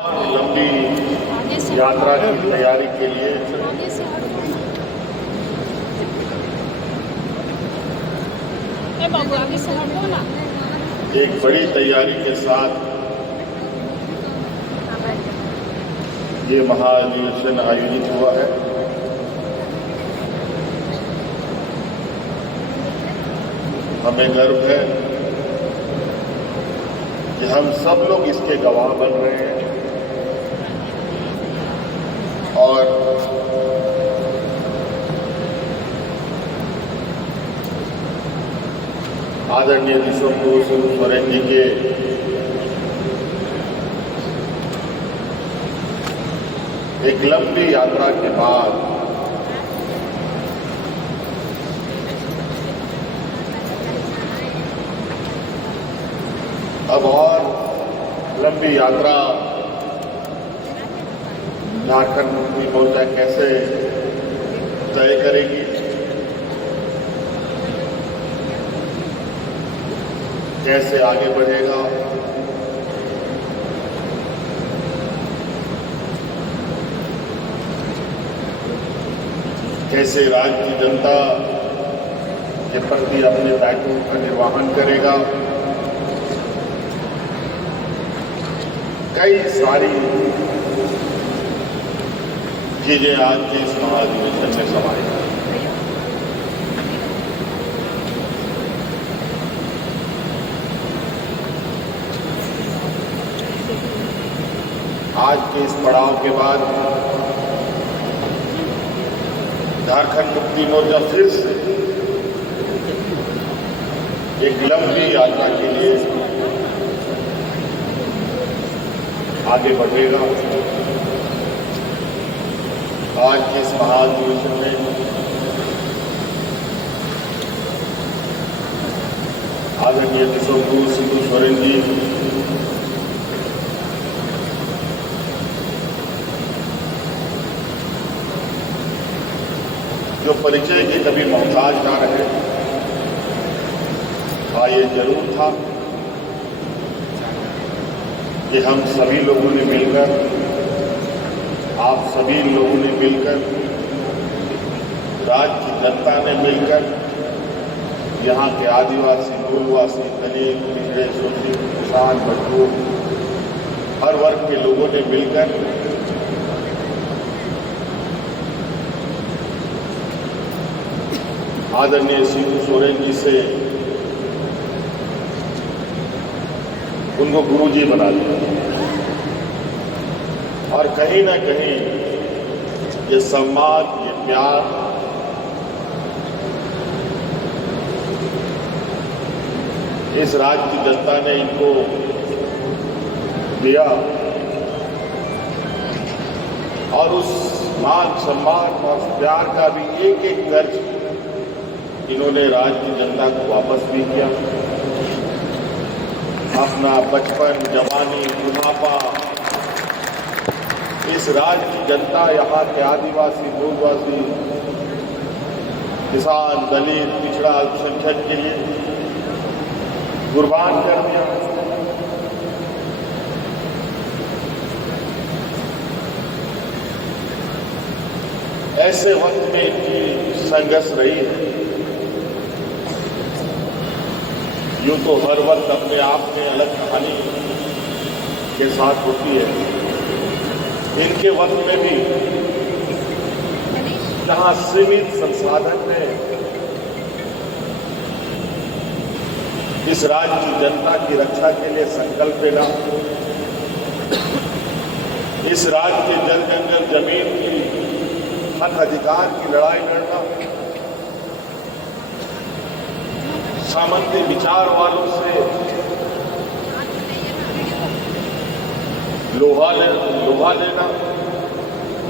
लंबी यात्रा की तैयारी के लिए एक बड़ी तैयारी के साथ ये महाधिवेशन आयोजित हुआ है। हमें गर्व है कि हम सब लोग इसके गवाह बन रहे हैं और आदरणीय विश्वगुरु सोरेन जी के एक लंबी यात्रा के बाद अब और लंबी यात्रा झारखंड मुक्ति मोर्चा कैसे तय करेगी, कैसे आगे बढ़ेगा, कैसे राज्य की जनता के प्रति अपने दायित्वों का निर्वहन करेगा, कई सारी चीजें आज के इस महाधिवेशन में समाई हैं। आज के इस पड़ाव के बाद झारखंड मुक्ति मोर्चा फिर से एक लंबी यात्रा के लिए आगे बढ़ेगा। आज के इस महाधिवेशन में आदरणीय विश्वगुरु सोरेन जी जो परिचय के कभी मोहताज ना रहे, ये जरूर था कि हम सभी लोगों ने मिलकर, आप सभी लोगों ने मिलकर, राज्य की जनता ने मिलकर, यहाँ के आदिवासी, मूलवासी, दलित, पिछड़े, शोषित, किसान, मजदूर, हर वर्ग के लोगों ने मिलकर आदरणीय शिबू सोरेन जी से उनको गुरुजी बना दिया और कहीं ना कहीं ये सम्मान, ये प्यार इस राज्य की जनता ने इनको दिया और उस मान, सम्मान और प्यार का भी एक एक कर्ज इन्होंने राज्य की जनता को वापस भी किया। अपना बचपन, जवानी, बुढ़ापा इस राज्य की जनता, यहाँ के आदिवासी, मूलवासी, किसान, दलित, पिछड़ा, अल्पसंख्यक के लिए कुर्बान कर दिया। ऐसे वक्त में इनकी संघर्ष रही है। यूं तो हर वक्त अपने आप में अलग कहानी के साथ होती है। इनके वक्त में भी जहां सीमित संसाधन में इस राज्य की जनता की रक्षा के लिए संकल्प लेना, इस राज्य के जल जंगल जमीन की हक अधिकार की लड़ाई लड़ना, सामंती विचार वालों से लोहा लेना,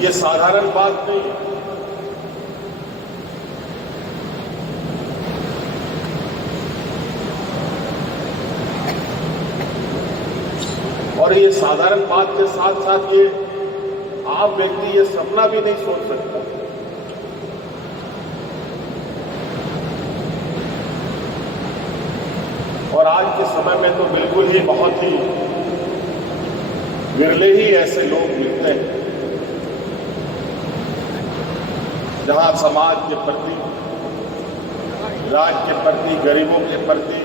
ये साधारण बात नहीं है। और ये साधारण बात के साथ साथ ये आम व्यक्ति ये सपना भी नहीं सोच सकता और आज के समय में तो बिल्कुल ही बहुत ही विरले ही ऐसे लोग मिलते हैं जहां समाज के प्रति, राज्य के प्रति, गरीबों के प्रति,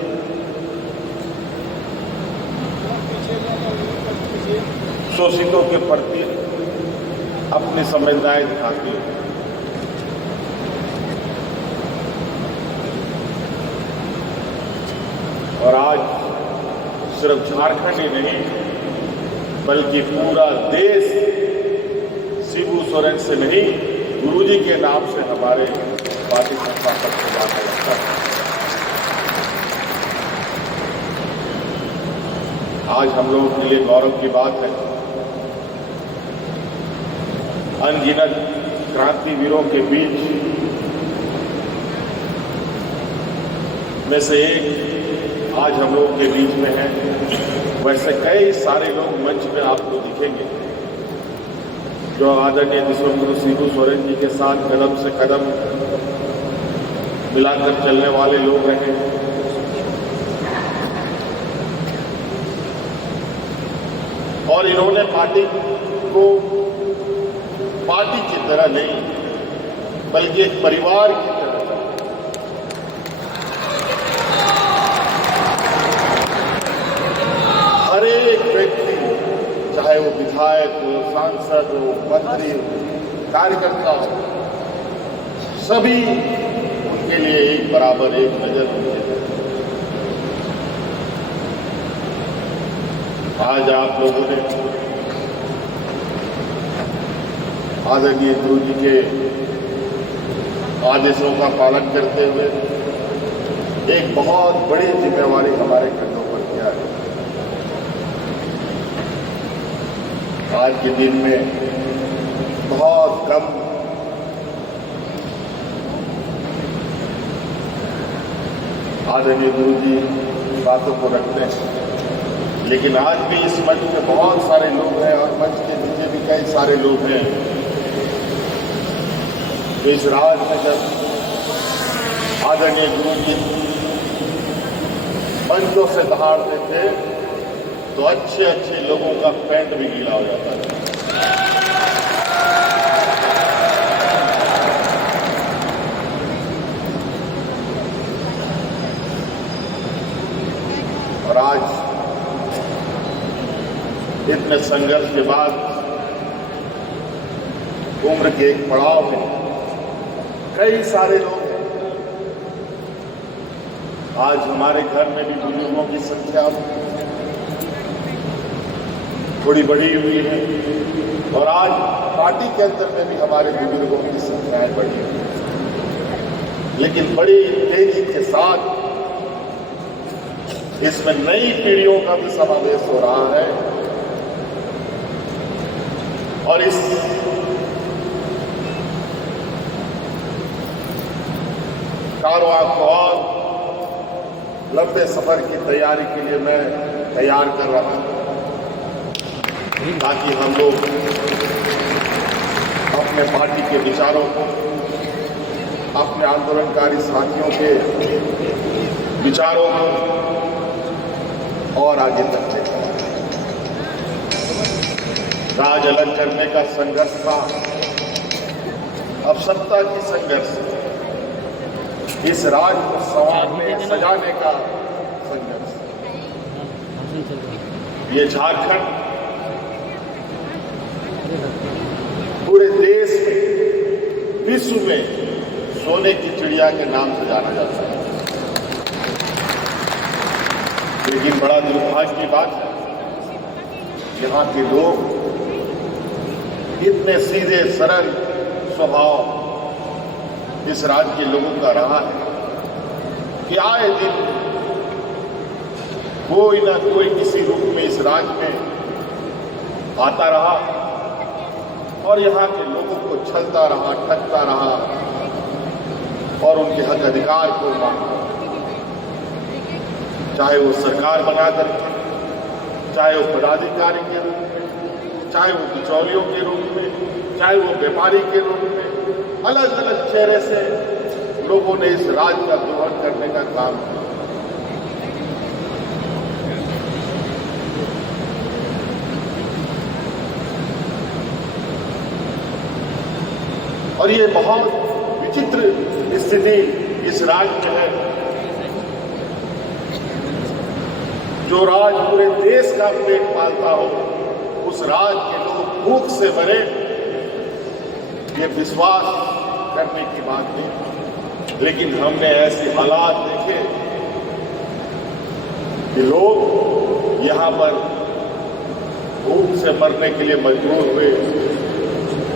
शोषितों के प्रति अपनी संवेदनाएं दिखाती है। और आज सिर्फ झारखंड ही नहीं बल्कि पूरा देश शिबू सोरेन से नहीं, गुरुजी के नाम से हमारे पार्टी संस्थापक को जाना जाता है। आज हम लोगों के लिए गौरव की बात है, अनगिनत क्रांतिवीरों के बीच में से एक आज हम लोगों के बीच में है। वैसे कई सारे लोग मंच में आपको दिखेंगे जो आदरणीय विश्वगुरु शिबू सोरेन जी के साथ कदम से कदम मिलाकर चलने वाले लोग रहे। और इन्होंने पार्टी को पार्टी की तरह नहीं बल्कि एक परिवार की तरह, हर एक व्यक्ति, चाहे वो विधायक हो, सांसद हो, मंत्री हो, कार्यकर्ता हो, सभी उनके लिए एक बराबर, एक नजर होती है। आज आप लोगों ने आदरणीय गुरु जी के आदेशों का पालन करते हुए एक बहुत बड़ी जिम्मेवारी हमारे कंधों पर किया है। आज के दिन में बहुत कम आदरणीय गुरु जी बातों को रखते हैं, लेकिन आज भी इस मंच पे बहुत सारे लोग हैं और मंच के नीचे भी कई सारे लोग हैं। तो इस रात में जब आदरणीय गुरु जी मंचों से दहाड़ते थे तो अच्छे अच्छे लोगों का पैंट भी गीला हो जाता था। और आज इतने संघर्ष के बाद उम्र के एक पड़ाव में कई सारे लोग हैं। आज हमारे घर में भी बुजुर्गों की संख्या थोड़ी बढ़ी हुई है और आज पार्टी के अंदर में भी हमारे बुजुर्गों की संख्याएं बढ़ी हुई है। लेकिन बड़ी तेजी के साथ इसमें नई पीढ़ियों का भी समावेश हो रहा है और इस कारवां को और लंबे सफर की तैयारी के लिए मैं तैयार कर रहा हूं ताकि हम लोग अपने पार्टी के विचारों को, अपने आंदोलनकारी साथियों के विचारों को और आगे तक ले जाएं। राज अलग करने का संघर्ष था, अब सत्ता की संघर्ष, इस राज को संवारने, सजाने का संघर्ष। ये झारखंड पूरे देश में, विश्व में सोने की चिड़िया के नाम से जाना जाता है। लेकिन बड़ा दुर्भाग्य की बात है, यहाँ के लोग इतने सीधे सरल स्वभाव इस राज्य के लोगों का रहा है कि आए दिन कोई ना कोई किसी रूप में इस राज्य में आता रहा और यहाँ के लोगों को छलता रहा, ठगता रहा और उनके हक अधिकार को मांगा, चाहे वो सरकार बनाकर, चाहे वो पदाधिकारी के रूप में, चाहे वो बिचौलियों के रूप में, चाहे वो व्यापारी के रूप में, अलग अलग चेहरे से लोगों ने इस राज्य का दोहन करने का काम किया। और ये बहुत विचित्र स्थिति इस राज्य में है। जो राज पूरे देश का पेट पालता हो, उस राज के लोग भूख से मरे, ये विश्वास करने की बात नहीं। लेकिन हमने ऐसे हालात देखे कि लोग यहां पर भूख से मरने के लिए मजबूर हुए।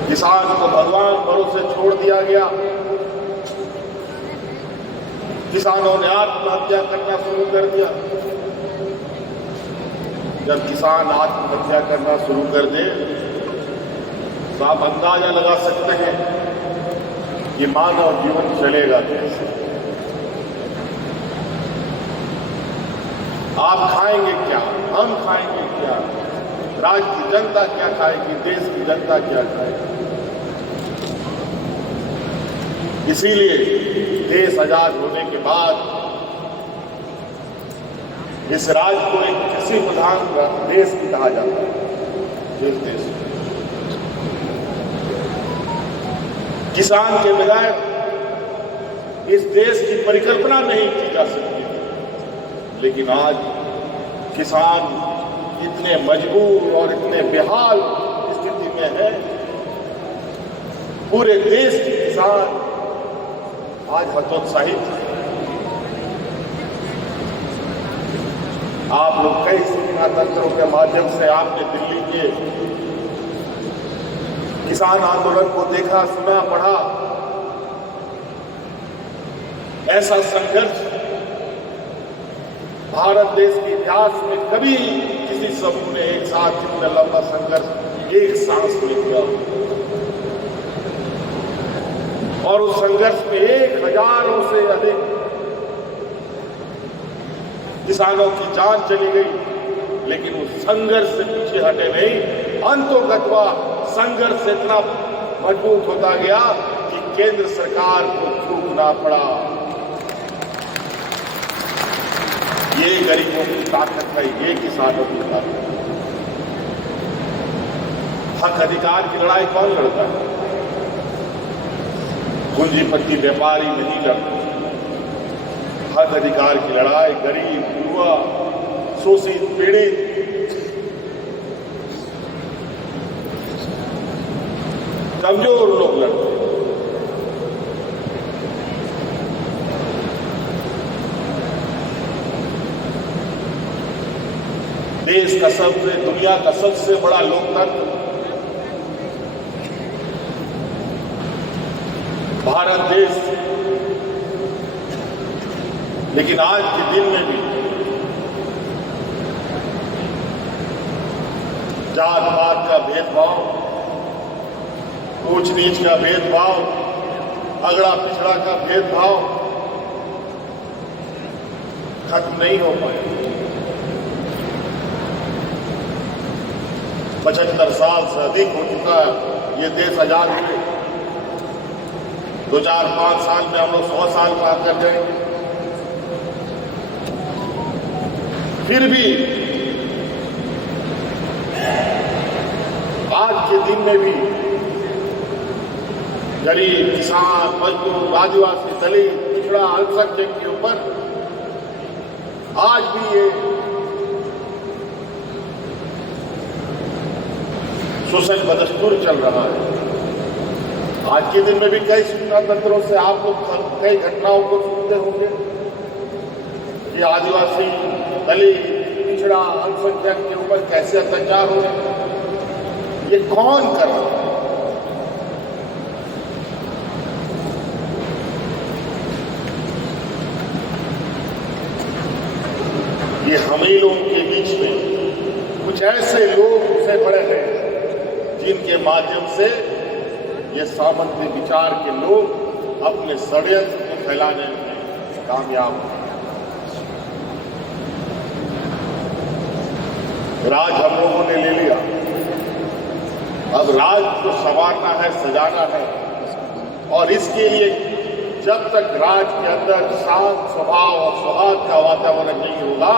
किसान को भगवान भरोसे छोड़ दिया गया। किसानों ने आत्महत्या करना शुरू कर दिया। जब किसान आत्महत्या करना शुरू कर दे तो आप अंदाजा लगा सकते हैं कि मानव जीवन चलेगा कैसे। आप खाएंगे क्या, हम खाएंगे क्या, राज्य की जनता क्या खाएगी, देश की जनता क्या खाएगी। इसीलिए देश आजाद होने के बाद इस राज्य को एक कृषि प्रधान देश भी कहा जाता है। इस देश किसान के बगैर इस देश की परिकल्पना नहीं की जा सकती थी। लेकिन आज किसान इतने मजबूर और इतने बेहाल स्थिति में है। पूरे देश के किसान आज हतोत्साहित हैं। आप लोग कई सूचना तंत्रों के माध्यम से आपने दिल्ली के किसान आंदोलन को देखा, सुना, पढ़ा। ऐसा संघर्ष भारत देश के इतिहास में कभी किसी समूह ने एक साथ इतना लंबा संघर्ष एक सांस में किया। और उस संघर्ष में 1000 से अधिक किसानों की जान चली गई। लेकिन उस संघर्ष से पीछे हटे नहीं। अंतोगत्वा संघर्ष इतना मजबूत होता गया कि केंद्र सरकार को झुकना पड़ा। ये गरीबों की ताकत है, ये किसानों की ताकत है। हक अधिकार की लड़ाई कौन लड़ता है? पूंजीपति व्यापारी नहीं लड़ते। हक अधिकार की लड़ाई गरीब, युवा, शोषित, पीड़ित, कमजोर लोग लड़ते हैं। देश का दुनिया का सबसे बड़ा लोकतंत्र भारत देश, लेकिन आज के दिन में भी जात पात का भेदभाव, ऊंच नीच का भेदभाव, अगड़ा पिछड़ा का भेदभाव खत्म नहीं हो पाए। 75 साल से अधिक हो चुका है ये देश आजाद हुए। 2-4-5 साल में हम लोग 100 साल पार कर जाएंगे। फिर भी आज के दिन में भी गरीब, किसान, मजदूर, आदिवासी, दलित, पिछड़ा, अल्पसंख्यक के ऊपर आज भी ये शोषण बदस्तूर चल रहा है। आज के दिन में भी कई सूचना तंत्रों से आप लोग कई घटनाओं को सुनते होंगे कि आदिवासी, दलित, पिछड़ा, अल्पसंख्यक के ऊपर कैसे अत्याचार हो रहे हैं। ये कौन कर रहा है? ये हम ही लोगों के बीच में कुछ ऐसे लोग उसे पड़े हैं जिनके माध्यम से ये सामंती विचार के लोग अपने षड्यंत्र को फैलाने में कामयाब हैं। राज हम लोगों ने ले लिया। अब राज को संवारना है, सजाना है। और इसके लिए जब तक राज के अंदर शांत स्वभाव और सौहार्द का वातावरण नहीं होगा,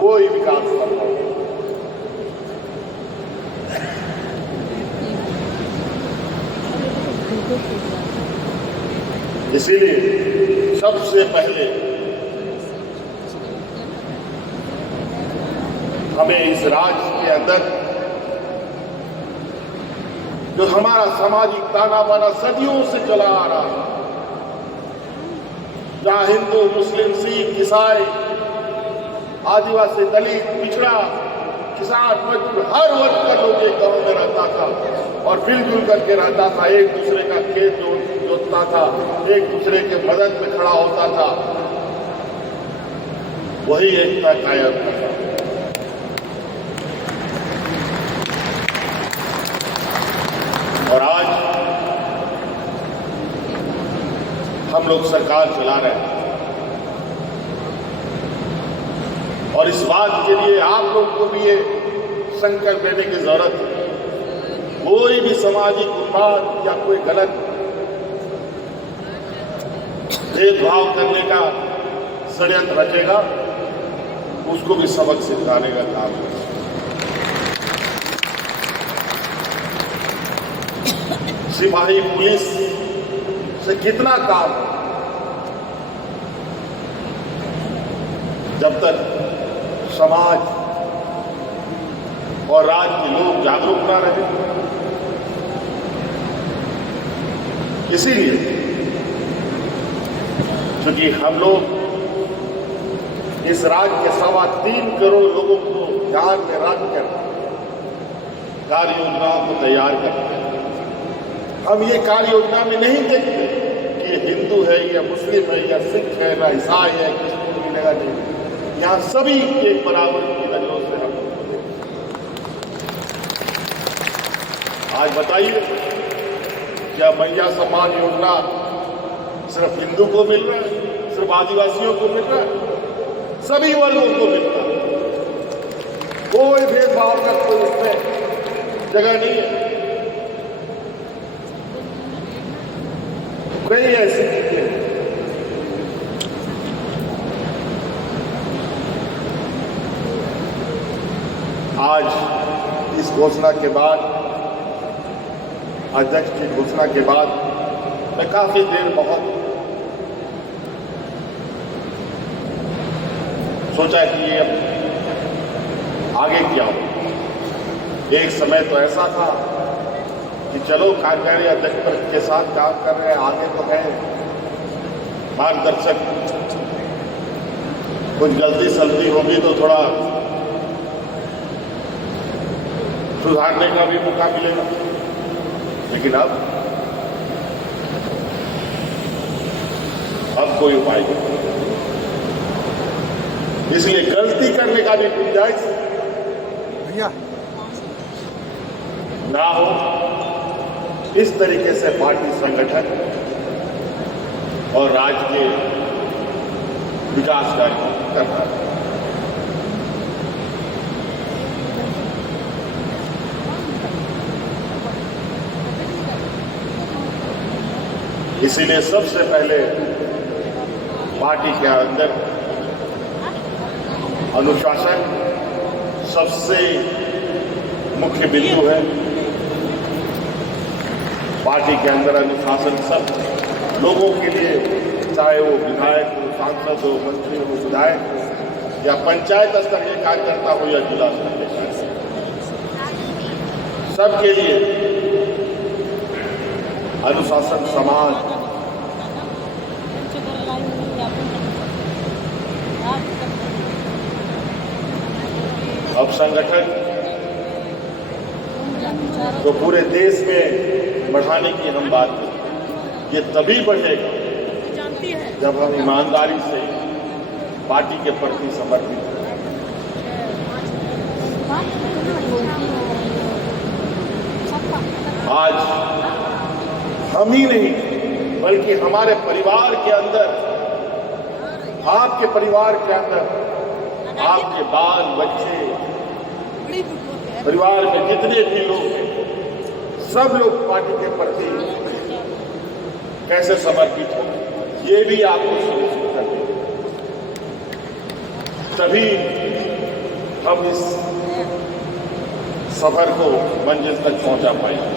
कोई विकास नहीं होगा। इसीलिए सबसे पहले हमें इस राज्य के अंदर जो हमारा सामाजिक ताना बाना सदियों से चला आ रहा है, जहां हिंदू, मुस्लिम, सिख, ईसाई, आदिवासी, दलित, पिछड़ा, किसान, मजदूर, हर वर्ग का लोग एक गांव में रहता था और मिलजुल करके रहता था, एक दूसरे का खेत जोतता था, एक दूसरे के मदद में खड़ा होता था, वही एकता कायम था। और आज हम लोग सरकार चला रहे हैं और इस बात के लिए आप लोग को भी ये संकल्प लेने की जरूरत है। कोई भी सामाजिक उन्माद या कोई गलत भेदभाव करने का षड्यंत्र रचेगा, उसको भी सबक सिखाने का काम है। सिपाही पुलिस से कितना काम, जब तक समाज और राज्य के लोग जागरूक ना रहे। इसीलिए क्योंकि हम लोग इस राज्य के 3.25 करोड़ लोगों को ध्यान में रखकर कार्य योजनाओं को तैयार करते हैं। हम ये कार्य योजना में नहीं देखते कि ये हिंदू है या मुस्लिम है या सिख है या ईसाई है, किसी को मिलेगा नहीं। यहाँ सभी एक बराबर की नजरों से हम आज बताइए, क्या मैया सम्मान योजना सिर्फ हिंदू को मिल रहा है, सिर्फ आदिवासियों को मिल रहा है? सभी वर्गों को मिलता है। कोई भेदभाव का कोई इसमें जगह नहीं है। कई ऐसी चीजें आज इस घोषणा के बाद, अध्यक्ष की घोषणा के बाद मैं काफी देर बहुत सोचा कि ये आगे क्या हो। एक समय तो ऐसा था कि चलो कार्यकारी अध्यक्ष के साथ काम कर रहे हैं, आगे तो है मार्गदर्शक, कुछ गलती सलती होगी तो थोड़ा सुधारने का भी मौका मिलेगा। लेकिन अब कोई उपाय नहीं, इसलिए गलती करने का भी गुंजाइश भैया ना हो। इस तरीके से पार्टी संगठन और राज्य के विकास कार्य करना है। इसीलिए सबसे पहले पार्टी के अंदर अनुशासन सबसे मुख्य बिंदु है। पार्टी के अंदर अनुशासन सब लोगों के लिए, चाहे वो विधायक हो, सांसद हो, मंत्री हो, विधायक हो, या पंचायत स्तर के कार्यकर्ता हो या जिला स्तर के कार्यकर्ता, सबके लिए अनुशासन समान। अब संगठन तो पूरे देश में बढ़ाने की हम बात करें, ये तभी बढ़ेगा जब हम ईमानदारी से पार्टी के प्रति समर्पित हैं। आज हम ही नहीं बल्कि हमारे परिवार के अंदर, आपके परिवार के अंदर, आपके बाल बच्चे, परिवार में जितने भी लोग हैं, सब लोग पार्टी के प्रति कैसे समर्पित हो, ये भी आपको सुनिश्चित करना है। तभी हम इस सफर को मंजिल तक पहुंचा पाएंगे।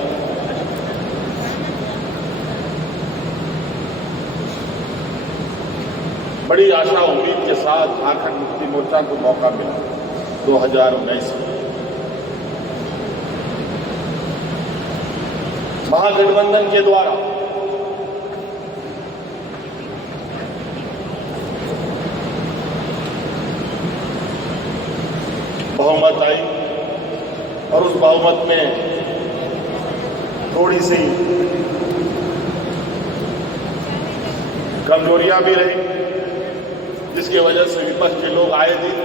बड़ी आशा उम्मीद के साथ झारखंड मुक्ति मोर्चा को मौका मिला 2019 में। महागठबंधन के द्वारा बहुमत आई और उस बहुमत में थोड़ी सी कमजोरियां भी रही, जिसकी वजह से विपक्ष के लोग आए दिन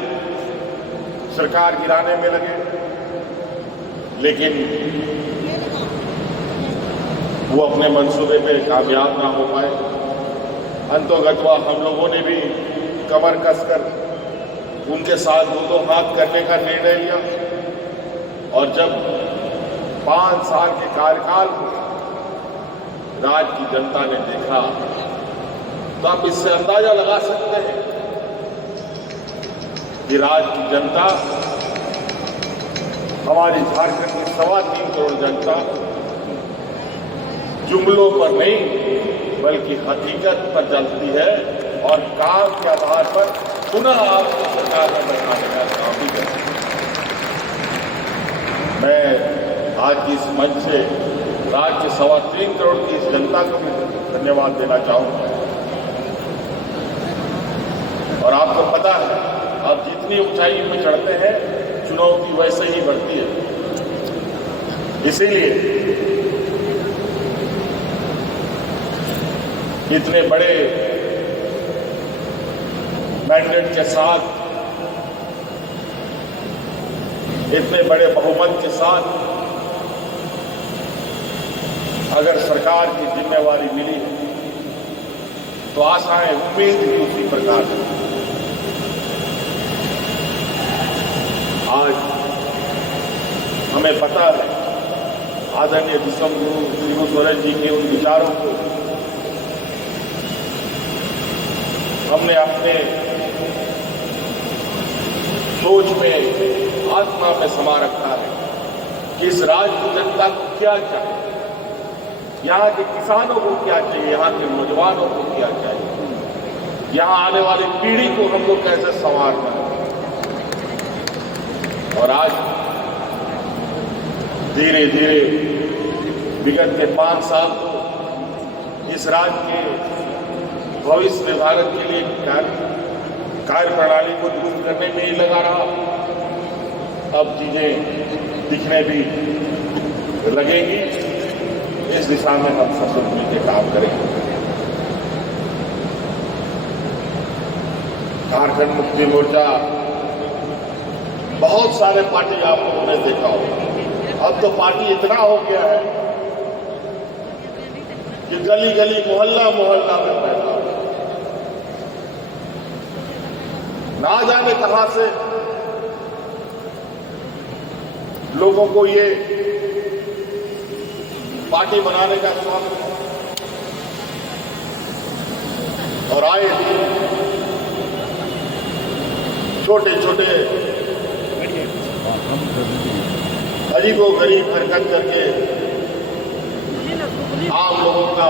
सरकार गिराने में लगे, लेकिन वो अपने मंसूबे पे कामयाब ना हो पाए। अंतोगत्वा हम लोगों ने भी कमर कसकर उनके साथ दो हाथ करने का निर्णय लिया और जब 5 साल के कार्यकाल राज्य की जनता ने देखा तो आप इससे अंदाजा लगा सकते हैं कि राज्य की जनता, हमारी झारखंड की 3.25 करोड़ जनता जुमलों पर नहीं बल्कि हकीकत पर चलती है और काम के आधार पर पुनः आपको सरकार में बैठाने का काम भी करती है। मैं आज की इस मंच से राज्य के 3.25 करोड़ की इस जनता को भी धन्यवाद देना चाहूंगा। और आपको पता है, आप जितनी ऊंचाई में चढ़ते हैं चुनौती वैसे ही बढ़ती है। इसीलिए इतने बड़े मैंडेट के साथ, इतने बड़े बहुमत के साथ अगर सरकार की जिम्मेवारी मिली तो आशाएं, उम्मीद भी उसी प्रकार है। आज हमें पता है आदरणीय विश्वगुरु श्री सोरेन जी के उन विचारों को हमने अपने सोच में, आत्मा में समा रखा है कि इस राज्य की जनता को क्या चाहिए, यहाँ के किसानों को क्या चाहिए, यहाँ के नौजवानों को क्या चाहिए, यहाँ आने वाली पीढ़ी को हम लोग कैसे संवारना है। और आज धीरे धीरे विगत के 5 साल को इस राज्य के भविष्य में भारत के लिए कार्य प्रणाली को दुरुस्त करने में ही लगा रहा। अब चीजें दिखने भी लगेंगी, इस दिशा में हम सब लोग मिलकर काम करेंगे। झारखंड मुक्ति मोर्चा, बहुत सारे पार्टी आप लोगों ने देखा होगा, अब तो पार्टी इतना हो गया है कि गली गली मोहल्ला मोहल्ला में पैदा, ना जाने कहां से लोगों को ये पार्टी बनाने का शौक और आए छोटे छोटे अजीबोगरीब हरकत करके आम लोगों का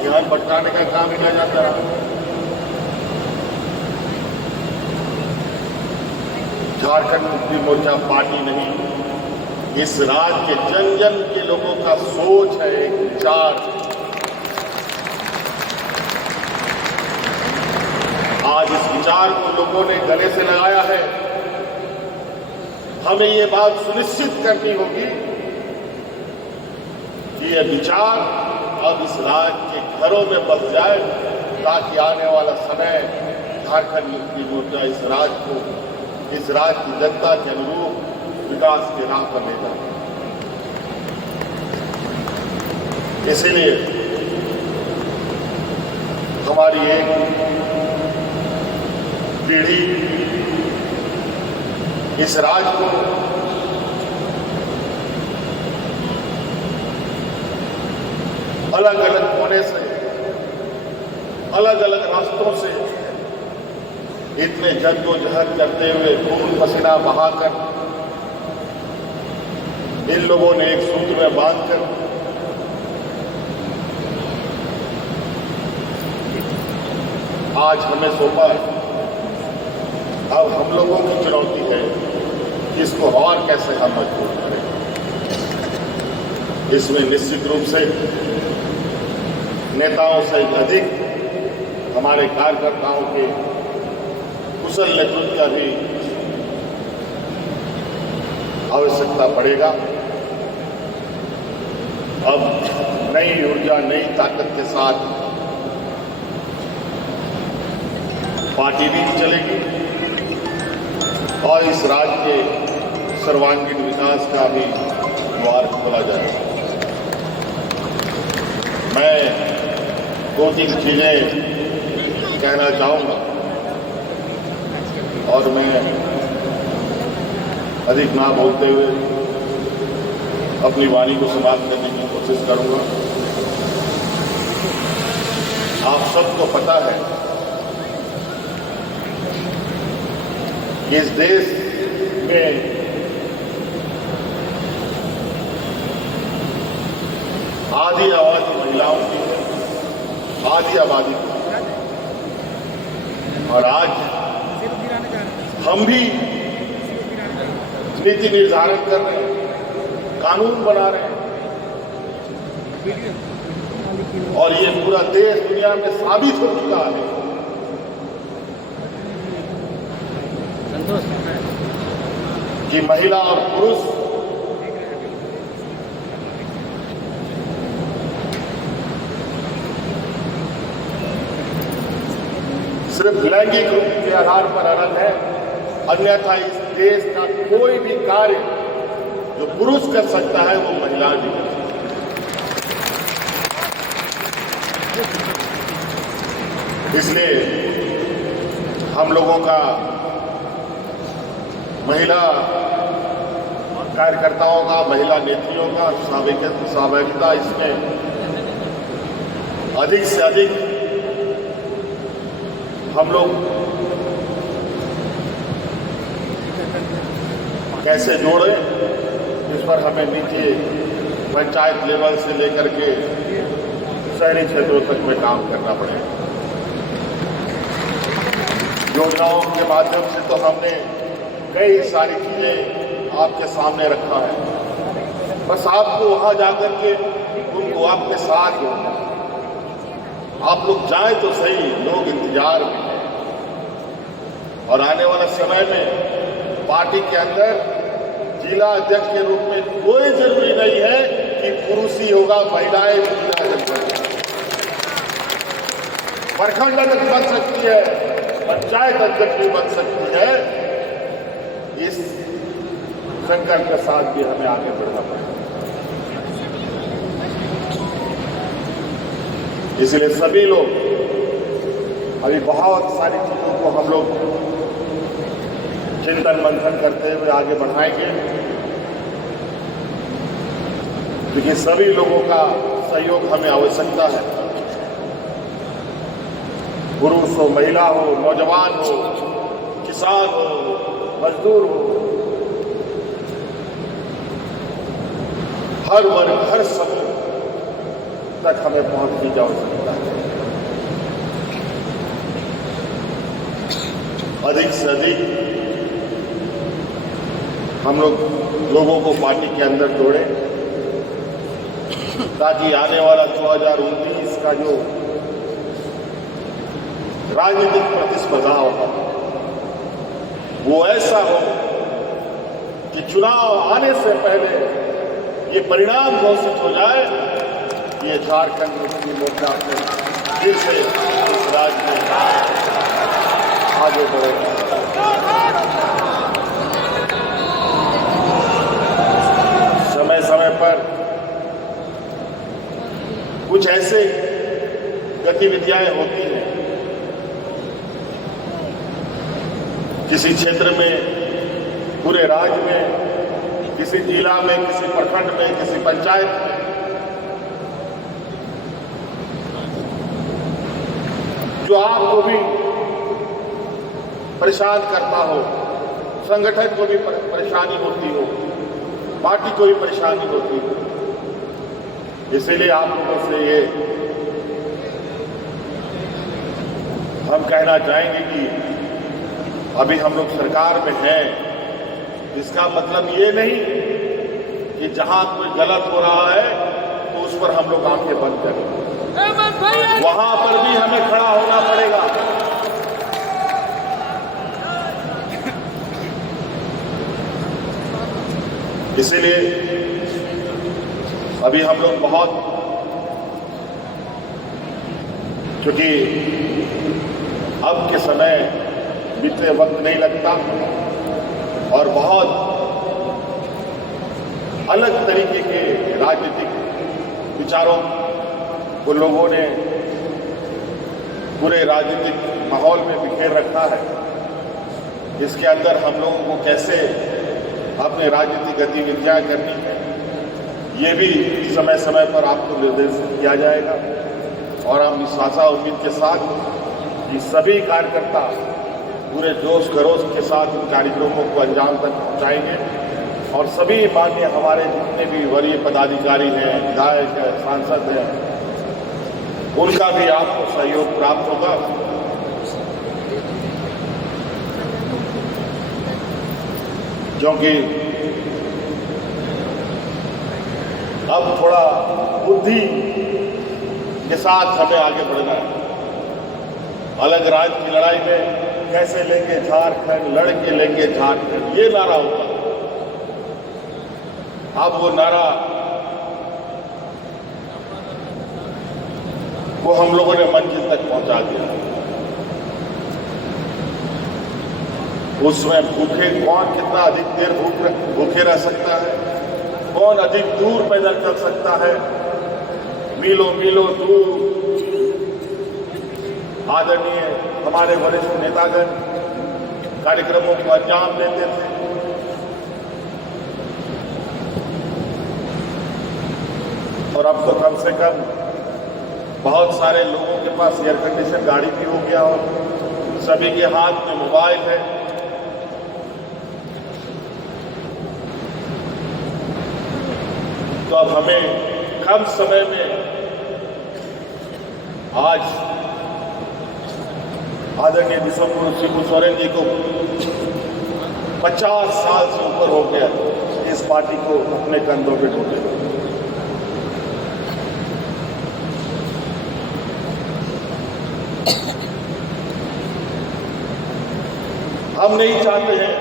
ध्यान भटकाने का काम किया जाता है। झारखंड मुक्ति मोर्चा पार्टी नहीं, इस राज्य के जन जन के लोगों का सोच है, एक विचार। आज इस विचार को लोगों ने गले से लगाया है। हमें ये बात सुनिश्चित करनी होगी कि यह विचार अब इस राज्य के घरों में बस जाए, ताकि आने वाला समय झारखंड मुक्ति मोर्चा इस राज्य को, इस राज्य की जनता के अनुरूप विकास के राह पर ले जाए। इसीलिए हमारी एक पीढ़ी इस राज्य को अलग अलग कोने से, अलग अलग रास्तों से इतने जद्दोजहद करते हुए, खून पसीना बहाकर इन लोगों ने एक सूत्र में बांधकर आज हमें सौंपा है। अब हम लोगों की चुनौती है कि इसको और कैसे हम मजबूत करें। इसमें निश्चित रूप से नेताओं से अधिक हमारे कार्यकर्ताओं के कुशल नेतृत्व का भी आवश्यकता पड़ेगा। अब नई ऊर्जा, नई ताकत के साथ पार्टी भी चलेगी और इस राज्य के सर्वांगीण विकास का भी द्वार खोला जाएगा। मैं 2-3 चीजें कहना चाहूंगा और मैं अधिक ना बोलते हुए अपनी वाणी को समाप्त करने की कोशिश करूंगा। आप सबको पता है कि इस देश में आधी आबादी महिलाओं की है, आधी आबादी की। और आज हम भी नीति निर्धारण कर रहे हैं, कानून बना रहे हैं और ये पूरा देश दुनिया में साबित हो चुका है कि महिला और पुरुष सिर्फ लैंगिक रूप के आधार पर अलग है, अन्यथा इस देश का कोई भी कार्य जो पुरुष कर सकता है वो महिला भी कर सकती है। इसलिए हम लोगों का महिला कार्यकर्ताओं का, महिला नेत्रियों का सहभागिता इसमें अधिक से अधिक हम लोग कैसे जोड़ें, इस पर हमें नीचे पंचायत लेवल से लेकर के शहरी क्षेत्रों तक में काम करना पड़ेगा। योजनाओं के माध्यम से तो हमने कई सारी चीजें आपके सामने रखा है, बस आपको वहां जाकर के उनको आपके साथ होना। आप लोग जाएं तो सही, लोग इंतजार में हैं और आने वाला समय में पार्टी के अंदर जिला अध्यक्ष के रूप में कोई जरूरी नहीं है कि पुरुष ही होगा, महिलाएं भी जिला अध्यक्ष प्रखंड अध्यक्ष बन सकती है, पंचायत अध्यक्ष भी बन सकती है। इस संकल्प के साथ भी हमें आगे बढ़ना पड़ेगा। इसलिए सभी लोग अभी बहुत सारी चीजों को हम लोग चिंतन मंथन करते हुए आगे बढ़ाएंगे, क्योंकि सभी लोगों का सहयोग हमें आवश्यकता है। पुरुष हो, महिला हो, नौजवान हो, किसान हो, मजदूर हो, हर वर्ग, हर समूह तक हमें पहुंचने की आवश्यकता है। अधिक से अधिक हम लोग लोगों को पार्टी के अंदर जोड़ें, ताकि आने वाला 2019 का जो राजनीतिक प्रतिस्पर्धा होगा वो ऐसा हो कि चुनाव आने से पहले ये परिणाम घोषित हो जाए कि ये झारखंड मुक्ति मोर्चा फिर से इस राज्य में आगे बढ़ेगा। समय समय पर कुछ ऐसे गतिविधियां होती हैं, किसी क्षेत्र में, पूरे राज्य में, किसी जिला में, किसी प्रखंड में, किसी पंचायत में जो आपको भी परेशान करता हो, संगठन को भी परेशानी होती हो, पार्टी को भी परेशानी होती हो। इसीलिए आप लोगों से ये हम कहना चाहेंगे कि अभी हम लोग सरकार में हैं, इसका मतलब ये नहीं कि जहां कोई गलत हो रहा है तो उस पर हम लोग आंखें बंद करें। वहां पर भी हमें खड़ा होना पड़ेगा। इसीलिए अभी हम लोग बहुत, क्योंकि अब के समय बीतने वक्त नहीं लगता और बहुत अलग तरीके के राजनीतिक विचारों को लोगों ने पूरे राजनीतिक माहौल में बिखेर रखा है। इसके अंदर हम लोगों को कैसे अपनी राजनीतिक गतिविधियां करनी है, ये भी समय समय पर आपको निर्देशित किया जाएगा। और हम इस आशा उम्मीद के साथ कि सभी कार्यकर्ता पूरे जोश खरोश के साथ इन कार्यक्रमों को अंजाम तक पहुंचाएंगे और सभी माननीय हमारे जितने भी वरीय पदाधिकारी हैं, विधायक हैं, सांसद हैं, उनका भी आपको सहयोग प्राप्त होगा। क्योंकि अब थोड़ा बुद्धि के साथ हमें आगे बढ़ना है। अलग राज्य की लड़ाई में कैसे लेंगे झारखंड, लड़के लेंगे झारखंड, ये नारा होता। अब वो नारा वो हम लोगों ने मंजिल तक पहुंचा दिया। उसमें भूखे कौन कितना अधिक देर भूखे रह सकता है, कौन अधिक दूर पैदल चल सकता है, मीलों मीलों दूर। आदरणीय हमारे वरिष्ठ नेतागण कार्यक्रमों को अंजाम देते थे। और अब तो कम से कम बहुत सारे लोगों के पास एयर कंडीशन गाड़ी भी हो गया और सभी के हाथ में मोबाइल है। तो अब हमें कम समय में आज आदरणीय विश्वगुरु शिबू सोरेन जी को 50 साल से ऊपर हो गया इस पार्टी को अपने कंधों पे ढोते। हम नहीं चाहते हैं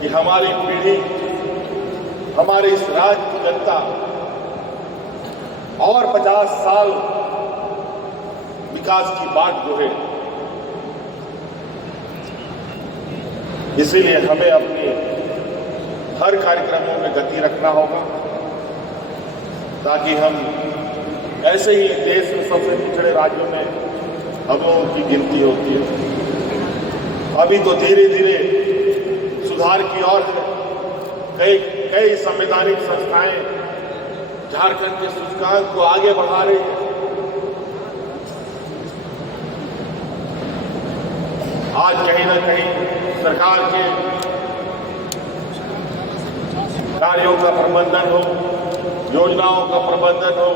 कि हमारी पीढ़ी, हमारे इस राज्य की जनता और 50 साल विकास की बात जोहे। इसीलिए हमें अपने हर कार्यक्रमों में गति रखना होगा ताकि हम ऐसे ही देश में सबसे पिछड़े राज्यों में हम लोगों की गिनती होती है। अभी तो धीरे धीरे सुधार की ओर कई संवैधानिक संस्थाएं झारखंड के सूचकांक को आगे बढ़ा रही है। आज कहीं ना कहीं सरकार के कार्यों का प्रबंधन हो, योजनाओं का प्रबंधन हो,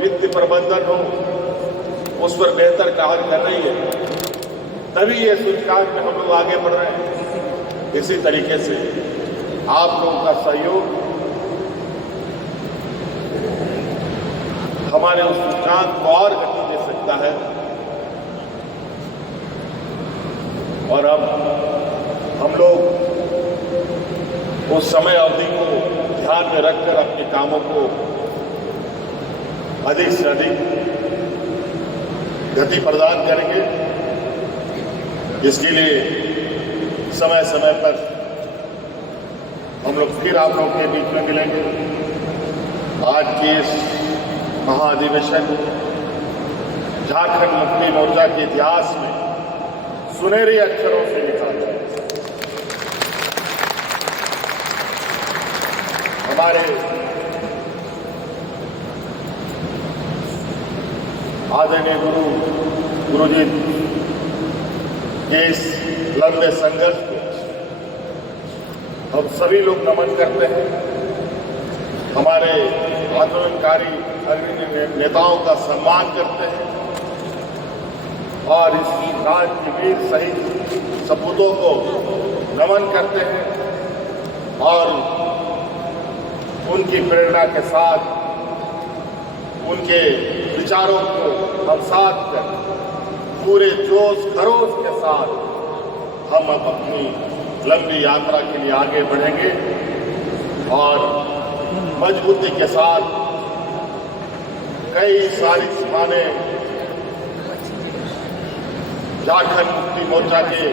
वित्त प्रबंधन हो, उस पर बेहतर कार्य कर रही है, तभी ये सूचकांक में हम लोग आगे बढ़ रहे हैं। इसी तरीके से आप लोगों का सहयोग हमारे उस सूचकांक को और गति दे सकता है। और अब हम लोग उस समय अवधि को ध्यान में रखकर अपने कामों को अधिक से अधिक गति प्रदान करेंगे। इसके लिए समय समय पर हम लोग फिर आप लोगों के बीच में मिलेंगे। आज के इस महाअधिवेशन झारखंड मुक्ति मोर्चा के इतिहास में सुनहरे अक्षरों से लिखा है। हमारे आदरणीय गुरुजी के इस लंबे संघर्ष को हम सभी लोग नमन करते हैं। हमारे आंदोलनकारी अग्रणी नेताओं का सम्मान करते हैं और इस राज के वीर शहीद सपूतों को नमन करते हैं और उनकी प्रेरणा के साथ उनके विचारों को हम साथ कर पूरे जोश खरोश के साथ हम अब अपनी लंबी यात्रा के लिए आगे बढ़ेंगे और मजबूती के साथ कई सारी सीमाएं झारखंड मुक्ति मोर्चा के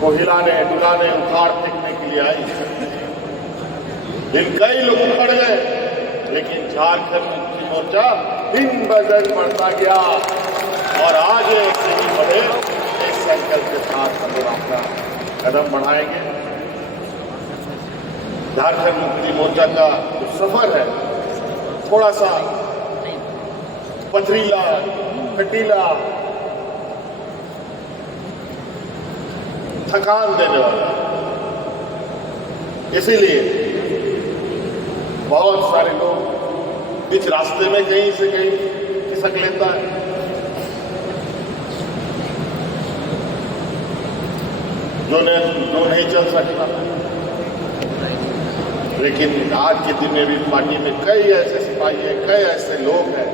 को हिलाने डुलाने उखाड़ फेंकने के लिए आई। इन कई लोग उखड़ गए, लेकिन झारखंड मुक्ति मोर्चा दिन ब दिन बढ़ता गया और आगे से ही बढ़े इस संकल्प के साथ हम लोग अपना कदम बढ़ाएंगे। झारखंड मुक्ति मोर्चा का जो सफर है थोड़ा सा पथरीला कटीला थकान देने वाला, इसीलिए बहुत सारे लोग बीच रास्ते में कहीं से कहीं खिसक लेता है। जो नहीं चल सकता, लेकिन आज के दिन में भी पार्टी में कई ऐसे सिपाही हैं, कई ऐसे लोग हैं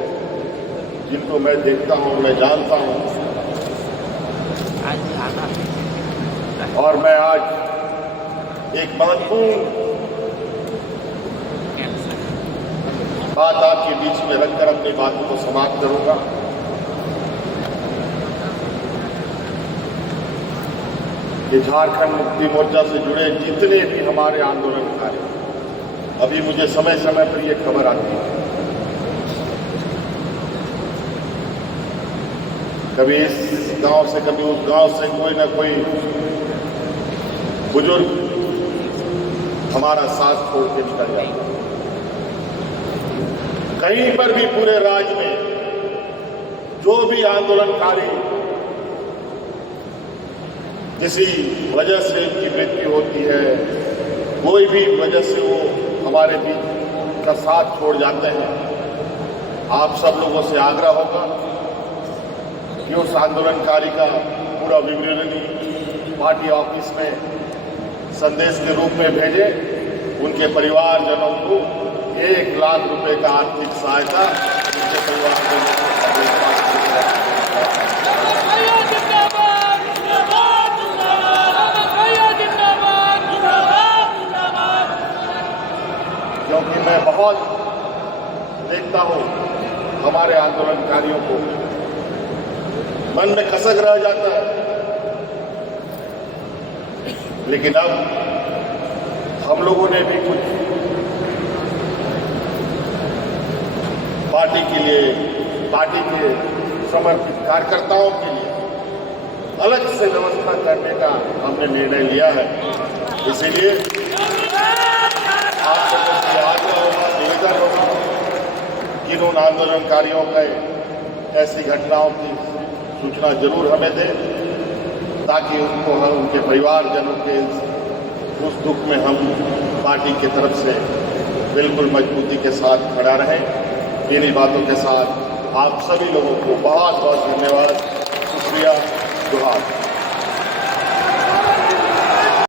जिनको मैं देखता हूं, मैं जानता हूं और मैं आज एक महत्वपूर्ण बात आपके बीच में रखकर अपनी बातों को समाप्त करूंगा। कि झारखंड मुक्ति मोर्चा से जुड़े जितने भी हमारे आंदोलनकारी, अभी मुझे समय समय पर यह खबर आती है, कभी इस गांव से कभी उस गांव से कोई ना कोई बुजुर्ग हमारा साथ छोड़ के निकल जाता है। कहीं पर भी पूरे राज्य में जो भी आंदोलनकारी किसी वजह से उनकी मृत्यु होती है, कोई भी वजह से वो हमारे बीच का साथ छोड़ जाते हैं, आप सब लोगों से आग्रह होगा कि उस आंदोलनकारी का पूरा विवरण पार्टी ऑफिस में संदेश के रूप में भेजें। उनके परिवारजनों को 1 लाख रुपए का आर्थिक सहायता उनके परिवारजनों को, क्योंकि मैं बहुत देखता हूं हमारे आंदोलनकारियों को, मन में कसक रह जाता है। लेकिन अब हम लोगों ने भी कुछ पार्टी के लिए, पार्टी के समर्पित कार्यकर्ताओं के लिए अलग से व्यवस्था करने का हमने निर्णय लिया है। इसीलिए आप सबों से आग्रह होगा, निवेदन होगा कि उन आंदोलनकारियों का ऐसी घटनाओं की सूचना जरूर हमें दें, ताकि उनको हम उनके परिवारजनों के उस दुख में हम पार्टी की तरफ से बिल्कुल मजबूती के साथ खड़ा रहें। इन्हीं बातों के साथ आप सभी लोगों को बहुत बहुत धन्यवाद, शुक्रिया, जोहार।